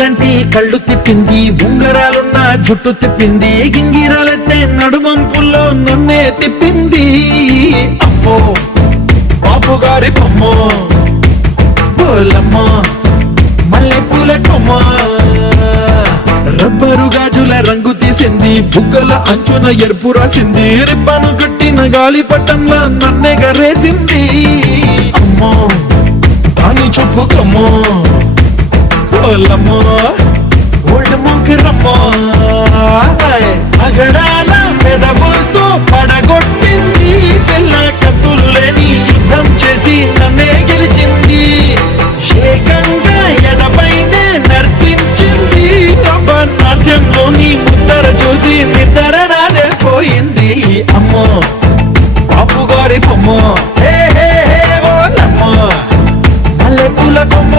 ఉంగరాలంటే కళ్ళు తిప్పింది, ఉంగరాలున్న జుట్టు తిప్పింది, గింగిరాలెత్తే నడుమంపుల్లో నన్నే తిప్పింది. అమ్మో బాబు గారి బొమ్మ, పోలమ్మ మల్లెపూల కొమ్మ, రబ్బరు గాజుల రంగు తీసింది, బుగ్గల అంచున ఎరుపు రాసింది, రిబ్బను కట్టిన గాలి పట్టంలా నన్నే గరేసింది. అమ్మో దాని చూపు కమ్మో, పోలమ్మో ఓల్డ్ మొంకిరమ్మో, అగడాల పెదవులతో పడగొట్టింది, పిల్ల కత్తులు లేని యుద్ధం చేసి నన్నే గెలిచింది, ఏకంగా ఎదపైనే నర్తించింది, నాట్యంలో నీ ముద్దర చూసి నిద్ర రాదే పోయింది. అమ్మో బాపు గారి బొమ్మ, హే హే హే ఓలమ్మ మల్లెపూల కొమ్మ.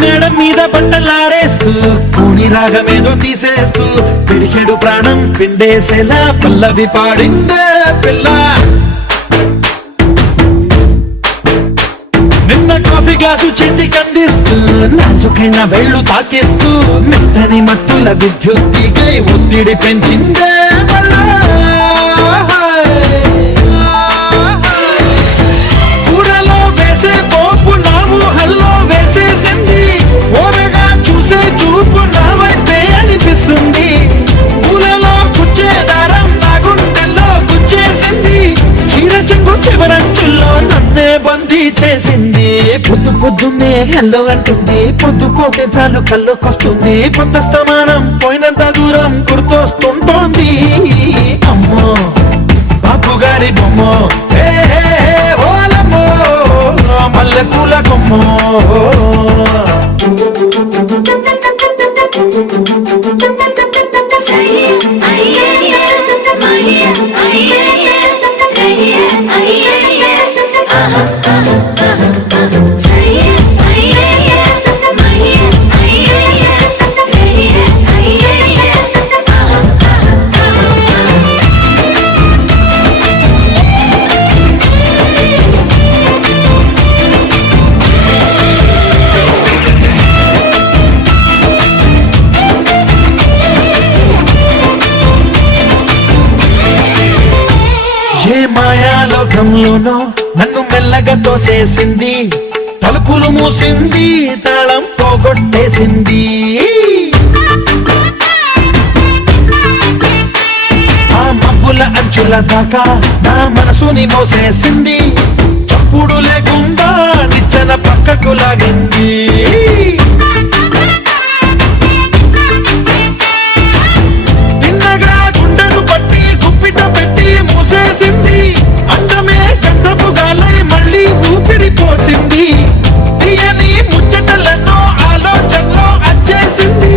మేడం మీద బట్టలారేస్తూ కూని రాగమేదో తీసేస్తూ పిడికెడు ప్రాణం పిండేసేలా పల్లవి పాడిందే పిల్ల. నిన్న కాఫీ గ్లాసు చేతి కందిస్తూ నాజుకైన వేళ్ళు తాకేస్తూ మెత్తని మత్తుల విద్యుత్ తీగై ఒత్తిడి పెంచిందే మళ్ళా. కూరలో వేసే పోపు నా ఊహల్లో వేసేసింది, ఓరగా చూసే చూపు నా వైపే అనిపిస్తుంది, పూలలో గుచ్చే దారం నా గుండెల్లో గుచ్చేసింది, చీర చెంగు చివరంచుల్లో నన్నే బందీ చేసింది. పొద్దు పొద్దున్నే హెల్లో అంటుంది, పొద్దు పోతే చాలు కళ్ళొకొస్తుంది, పొద్దస్తమానం పోయినంత దూరం గుర్తొస్తుంటోంది. అమ్మో బాపు గారి బొమ్మ, హే హే హే ఓలమ్మో మల్లెపూల కొమ్మ. ఏ మాయాలోకంలోనో నన్ను మెల్లగా తోసేసింది, తలుపులు మూసింది, తాళం పోగొట్టేసింది, ఆ మబ్బుల అంచుల దాకా నా మనసుని మోసేసింది, చప్పుడు లేకుండా నిచ్చెన పక్కకు లాగింది, తిన్నగా గుండెను పట్టి గుప్పిట పెట్టి మూసేసింది, అందమే గంధపు గాలై మళ్ళీ ఊపిరి పోసింది, తీయని ముచ్చటలను ఆలోచనలో అచ్చేసింది,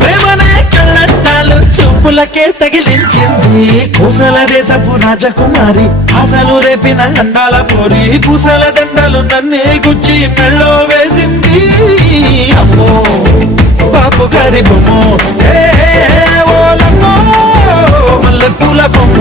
ప్రేమనే కళ్ళట్టాలు చూపులకే తగిలించింది, కోసల దేశపు రాజకుమారి ఆశలు రేపిన అండాల పోరి, పూసల దండలు నన్నే గుచ్చి మెళ్ళో వేసింది. అమ్మో బాపు గారి బొమ్మ, హే హే ఓలమ్మో మల్లెపూల కొమ్మ.